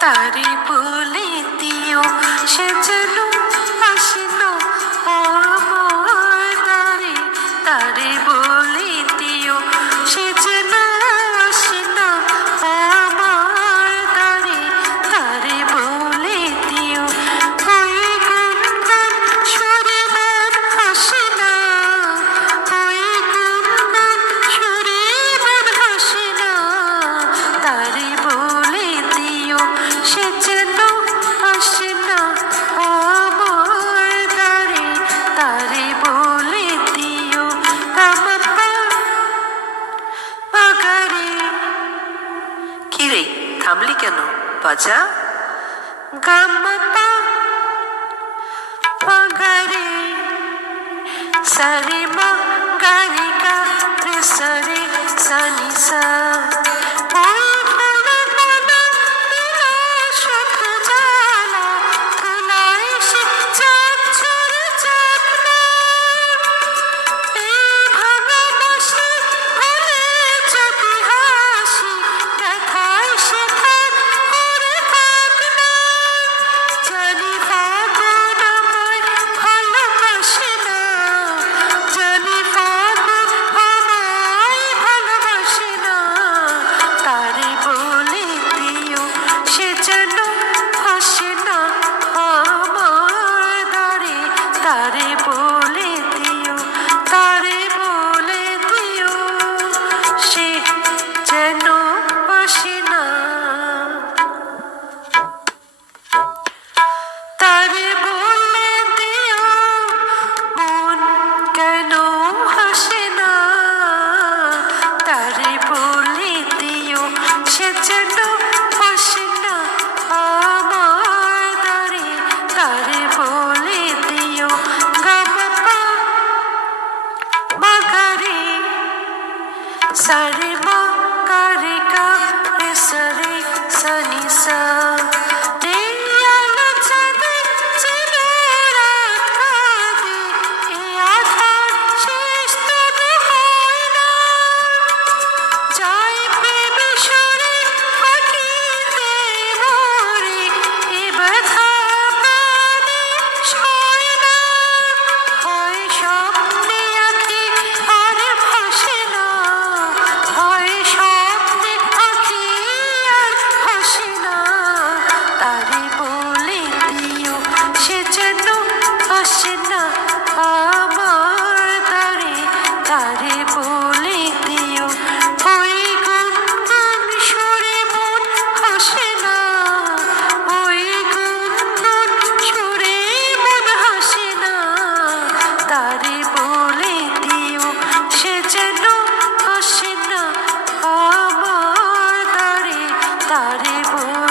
তারি বলে দিও সে যেন गणपचा गमता. पगरे. सरे मगरी का त्रिसरे सनी सा তারে বলে দিও, সে যেন বসে না আমার দারে তারে বলে দিও গামাপা মাগারে সারে মা কারে কা রে সারে সানি সা। আসে না আমার তারে তারে বলে দিও। ওই গুনগুন সুরে মন হাসে না, ওই গুনগুন সুরে মন হাসে না। তারে বলে দিও, সে যেন আসে না আমার তারে তারে বলে